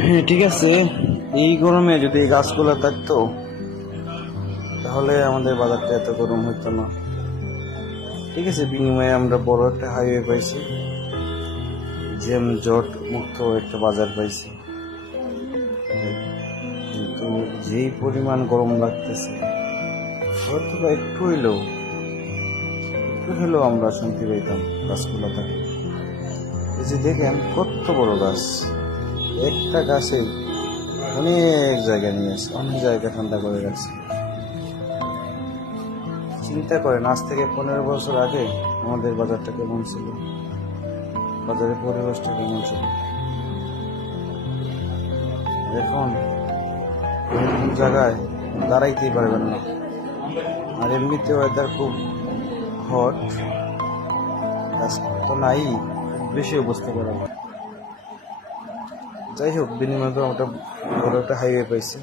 হ্যাঁ ঠিক আছে, এই গরমে যদি এই গাছগুলো থাকতো তাহলে আমাদের বাজারটা এত গরম হতো না। ঠিক আছে, বিনিময়ে আমরা বড় একটা হাইওয়ে পাইছি, জ্যাম জট মুক্ত একটা বাজার পাইছি। কিন্তু যেই পরিমাণ গরম লাগতেছে, হয়তো বা একটু হইলেও আমরা শান্তি পাইতাম গাছগুলো থাকে। এই যে দেখেন কত বড় গাছ, একটা গাছে অনেক জায়গা নিয়ে আসে, অনেক জায়গা ঠান্ডা করে রাখছে। চিন্তা করেন, আজ থেকে 15 বছর আগে আমাদের বাজারটা কেমন ছিল, বাজারের পরিবেশটা কেমন ছিল। এখন কোন জায়গায় দাঁড়াইতেই পারবেন না। আর এমনিতে ওয়েদার খুব হট, গাছ তো নাই, বেশিও বুঝতে পারবো। যাই হোক, বিনিময়ে তো আমরা বড় একটা হাইওয়ে পাইছি।